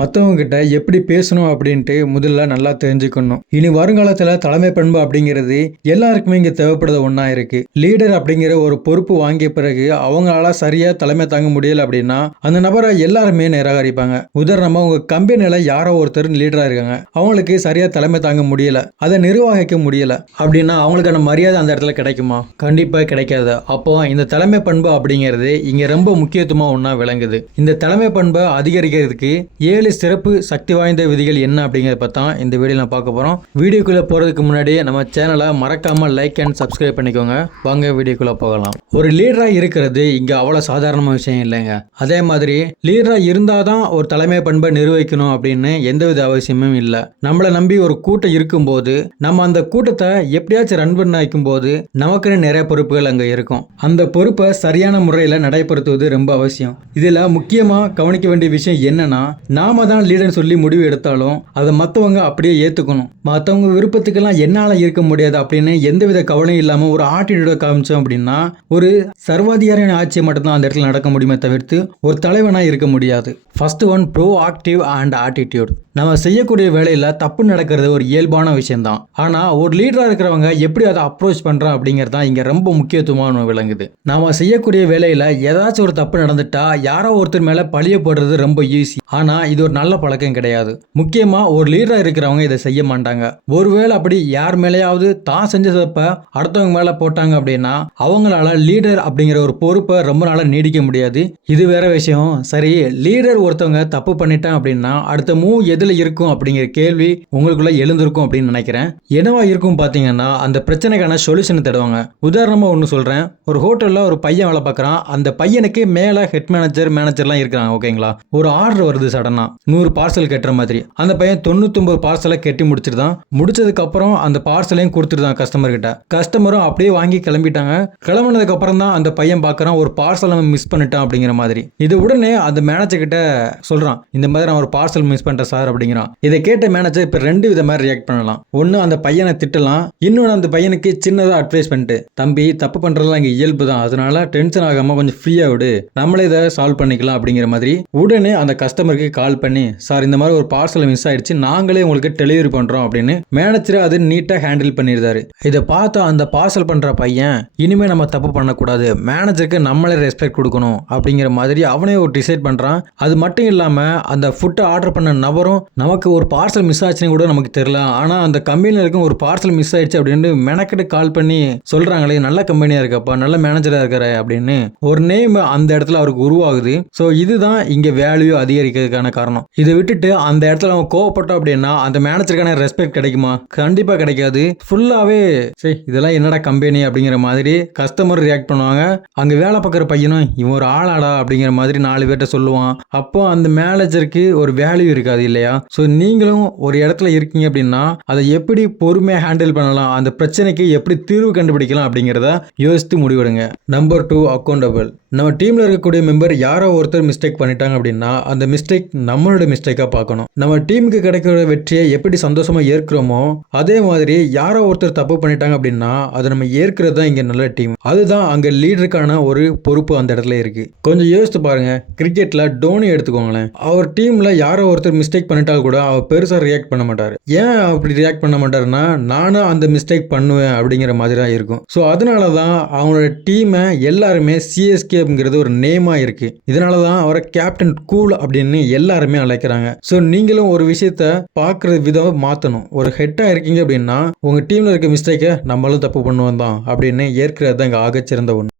மற்றவங்ககிட்ட எப்படி பேசணும் அப்படின்ட்டு முதல்ல நல்லா தெரிஞ்சுக்கணும். இனி வருங்காலத்தில் தலைமை பண்பு அப்படிங்கிறது எல்லாருக்குமே இங்கே தேவைப்படுற ஒன்றா இருக்கு. லீடர் அப்படிங்கிற ஒரு பொறுப்பு வாங்கிய பிறகு அவங்களால சரியாக தலைமை தாங்க முடியல அப்படின்னா அந்த நபரை எல்லாருமே நிராகரிப்பாங்க. உதாரணமாக உங்கள் கம்பெனியில் யாரோ ஒருத்தர் லீடராக இருக்காங்க. அவங்களுக்கு சரியாக தலைமை தாங்க முடியல. அதை நிர்வாகிக்க முடியல. அப்படின்னா அவங்களுக்கான மரியாதை அந்த இடத்துல கிடைக்குமா? கண்டிப்பாக கிடைக்காது. அப்போ இந்த தலைமை பண்பு அப்படிங்கிறது இங்கே ரொம்ப முக்கியத்துவமாக ஒன்றா விளங்குது. இந்த தலைமை பண்பை அதிகரிக்கிறதுக்கு ஏழு சிறப்பு சக்தி வாய்ந்த விதிகள் என்ன அப்படிங்கிறத தான் இந்த வீடியோ நான் பார்க்க போகிறோம் வீடியோக்குள்ளே போகிறதுக்கு முன்னாடி நம்ம சேனலை மறக்காமல் லைக் அண்ட் சப்ஸ்கிரைப் பண்ணிக்கோங்க. வாங்க வீடியோக்குள்ளே போகலாம். ஒரு லீடராக இருக்கிறது இங்கே அவ்வளோ சாதாரணமான விஷயம் இல்லைங்க. அதே மாதிரி லீடராக இருந்தால் தான் ஒரு தலைமை பண்பை நிர்வகிக்கணும் அப்படின்னு எந்தவித அவசியமும் இல்லை. நம்மளை நம்பி ஒரு கூட்டம் இருக்கும்போது நம்ம அந்த கூட்டத்தை எப்படியாச்சும் ரன் பண்ண வைக்கும்போது நமக்குன்னு நிறைய பொறுப்புகள் அங்கே இருக்கும். அந்த பொறுப்பை சரியான முறையில் நடைபெறுத்துவது ரொம்ப அவசியம். இதில் முக்கியமாக கவனிக்க வேண்டிய விஷயம் என்னன்னா நாம் தான் லீடர்னு சொல்லி முடிவு எடுத்தாலும் அதை மற்றவங்க அப்படியே ஏற்றுக்கணும் மற்றவங்க விருப்பத்துக்கெல்லாம் என்னால் இருக்க முடியாது அப்படின்னு எந்தவித கவலையும் இல்லாமல் ஒரு ஆட்டிடியூட காமிச்சோம் அப்படின்னா ஒரு சர்வாதிகாரியான ஆட்சியை மட்டும்தான் அந்த இடத்துல நடக்க முடியுமே தவிர்த்து ஒரு தலைவனாக இருக்க முடியாது. First one proactive and attitude நம்ம செய்யக்கூடிய வேலையில் தப்பு நடக்கிறது ஒரு இயல்பான விஷயம்தான். ஆனால் ஒரு லீடராக இருக்கிறவங்க எப்படி அதை அப்ரோச் பண்ணுறோம் அப்படிங்கிறது தான் இங்கே ரொம்ப முக்கியத்துவமான விளங்குது. நாம செய்யக்கூடிய வேலையில் ஏதாச்சும் ஒரு தப்பு நடந்துட்டா யாரோ ஒருத்தர் மேலே பழிய போடுறது ரொம்ப ஈஸி ஆனால் இது ஒரு நல்ல பழக்கம் கிடையாது. முக்கியமாக ஒரு லீடராக இருக்கிறவங்க இதை செய்ய மாட்டாங்க. ஒருவேளை அப்படி யார் மேலேயாவது தான் செஞ்ச தப்ப அடுத்தவங்க மேலே போட்டாங்க அப்படின்னா அவங்களால லீடர் அப்படிங்கிற ஒரு பொறுப்பை ரொம்ப நாளாக நீடிக்க முடியாது. இது வேற விஷயம். சரி லீடர் ஒருத்தவங்க தப்பு பண்ணிட்டான் அப்படின்னா அடுத்த மூவ் எதில் இருக்கும் அப்படிங்கிற கேள்வி உங்களுக்குள்ள எழுந்திருக்கும் அப்படின்னு நினைக்கிறேன். என்னவா இருக்கும் பார்த்தீங்கன்னா அந்த பிரச்சனைக்கான சொல்யூஷனை தேடுவாங்க. உதாரணமாக ஒன்று சொல்கிறேன் ஒரு ஹோட்டலில் ஒரு பையன் வேலை பார்க்குறான். அந்த பையனுக்கு மேலே ஹெட் மேனேஜர் மேனேஜர்லாம் இருக்கிறாங்க ஓகேங்களா? ஒரு ஆர்டர் வருது சடனாக நூறு பார்சல் கட்டுற மாதிரி. அந்த பையன் தொண்ணூத்தொம்பது பார்சலை கட்டி முடிச்சிருந்தான். முடிச்சதுக்கப்புறம் அந்த பார்சலையும் கொடுத்துருந்தான் கஸ்டமர் கிட்ட. கஸ்டமரும் அப்படியே வாங்கி கிளம்பிட்டாங்க. கிளம்புனதுக்கு அப்புறம் தான் அந்த பையன் பார்க்குறான் ஒரு பார்சல் நம்ம மிஸ் பண்ணிட்டான் அப்படிங்கிற மாதிரி. இது உடனே அந்த மேனேஜர் கிட்ட சொல்கிறான் இந்த மாதிரி நான் ஒரு பார்சல் மிஸ் பண்ணிட்டேன் சார் அப்படிங்கிறான். இதை கேட்ட மேனேஜர் இப்போ ரெண்டு விதமாக ரியாக்ட் பண்ணலாம். ஒன்று அந்த பையனை திட்டலாம் இன்னொன்று அந்த பையனுக்கு சின்னதாக அட்வைஸ் பண்ணிட்டு தம்பி தப்பு பண்ணுறதுலாம் இங்கே இயல்பு தான். அதனால டென்ஷன் ஆகாம கொஞ்சம் ஃப்ரீயாக விடு. நம்மளே இதை சால்வ் பண்ணிக்கலாம் அப்படிங்கிற மாதிரி உடனே அந்த கஸ்டமருக்கு கால் பண்ணி சார் இந்த மாதிரி ஒரு பார்சல் மிஸ் ஆயிடுச்சு. நாங்களே உங்களுக்கு டெலிவரி பண்ணுறோம் அப்படின்னு மேனேஜர் அது நீட்டாக ஹேண்டில் பண்ணியிருந்தாரு இதை பார்த்து அந்த பார்சல் பண்ணுற பையன் இனிமேல் நம்ம தப்பு பண்ணக்கூடாது. மேனேஜருக்கு நம்மளே ரெஸ்பெக்ட் கொடுக்கணும் அப்படிங்கிற மாதிரி அவனே ஒரு டிசைட் பண்ணுறான் அது மட்டும் இல்லாமல் அந்த ஃபுட்டை ஆர்டர் பண்ண நபரும் நமக்கு ஒரு பார்சல் மிஸ் ஆச்சுன்னு கூட நமக்கு தெரியல. ஆனால் அந்த கம்பெனியில் இருக்கும் ஒரு பார்சல் மிஸ் ஆயிடுச்சு அப்படின்னு மெனக்கெட்டு கால் பண்ணி சொல்றாங்களே நல்ல கம்பெனியாக இருக்கப்பா நல்ல மேனேஜராக இருக்கிற அப்படின்னு. ஒரு நேம் அந்த இடத்துல அவருக்கு உருவாகுது. ஸோ இதுதான் இங்கே வேல்யூ அதிகரிக்கிறதுக்கான காரணம். இதை விட்டுட்டு அந்த இடத்துல அவன் கோவப்பட்டோம் அப்படின்னா அந்த மேனேஜருக்கான ரெஸ்பெக்ட் கிடைக்குமா? கண்டிப்பாக கிடைக்காது. ஃபுல்லாகவே சரி இதெல்லாம் என்னடா கம்பெனி அப்படிங்கிற மாதிரி கஸ்டமர் ரியாக்ட் பண்ணுவாங்க. அங்கே வேலை பார்க்குற பையனும் இவன் ஒரு ஆளாடா அப்படிங்கிற மாதிரி நாலு பேர்கிட்ட சொல்லுவான். அப்போ அந்த மேனேஜருக்கு ஒரு வேல்யூ இருக்காது இல்லையா? ஸோ நீங்களும் ஒரு இடத்துல இருக்கீங்க அப்படின்னா அதை எப்படி பொறுமையாக ஹேண்டில் பண்ணலாம்? அந்த பிரச்சனைக்கு எப்படி தீர்வு கண்டுபிடிக்கலாம் அப்படிங்கிறத யோசித்து முடிவெடுங்க. நம்பர் டூ அக்கௌண்டபிள் நம்ம டீமில் இருக்கக்கூடிய மெம்பர் யாரோ ஒருத்தர் மிஸ்டேக் பண்ணிட்டாங்க அப்படின்னா அந்த மிஸ்டேக் நம்மளோட மிஸ்டேக்காக பார்க்கணும். நம்ம டீமுக்கு கிடைக்கிற வெற்றியை எப்படி சந்தோஷமாக ஏற்கிறோமோ அதே மாதிரி யாரோ ஒருத்தர் தப்பு பண்ணிட்டாங்க அப்படின்னா அதை நம்ம ஏற்கிறது தான் இங்கே நல்ல டீம் அதுதான் அங்கே லீடருக்கான ஒரு பொறுப்பு அந்த இடத்துல இருக்கு. கொஞ்சம் யோசித்து பாருங்க. கிரிக்கெட்டில் டோனி எடுத்துக்கோங்களேன். அவர் டீமில் யாரோ ஒருத்தர் மிஸ்டேக் பண்ணிட்டா கூட அவர் பெருசாக ரியாக்ட் பண்ண மாட்டார். ஏன் அப்படி ரியாக்ட் பண்ண மாட்டாருன்னா நானும் அந்த மிஸ்டேக் பண்ணுவேன் அப்படிங்கிற மாதிரி தான் இருக்கும். ஸோ அதனால தான் அவங்களோட டீமை எல்லாருமே அப்படிங்கிறது ஒரு நேமாக இருக்கு. இதனால தான் அவரை கேப்டன் கூல் அப்படின்னு எல்லாருமே அழைக்கிறாங்க. ஸோ நீங்களும் ஒரு விஷயத்த பார்க்குற விதம் மாற்றணும் ஒரு ஹெட்டாக இருக்கீங்க அப்படின்னா உங்கள் டீமில் இருக்க மிஸ்டேக்கை நம்மளும் தப்பு பண்ணுவோம் தான் அப்படின்னு ஏற்கிறது தான் இங்கே ஆகச்சிறந்த ஒன்று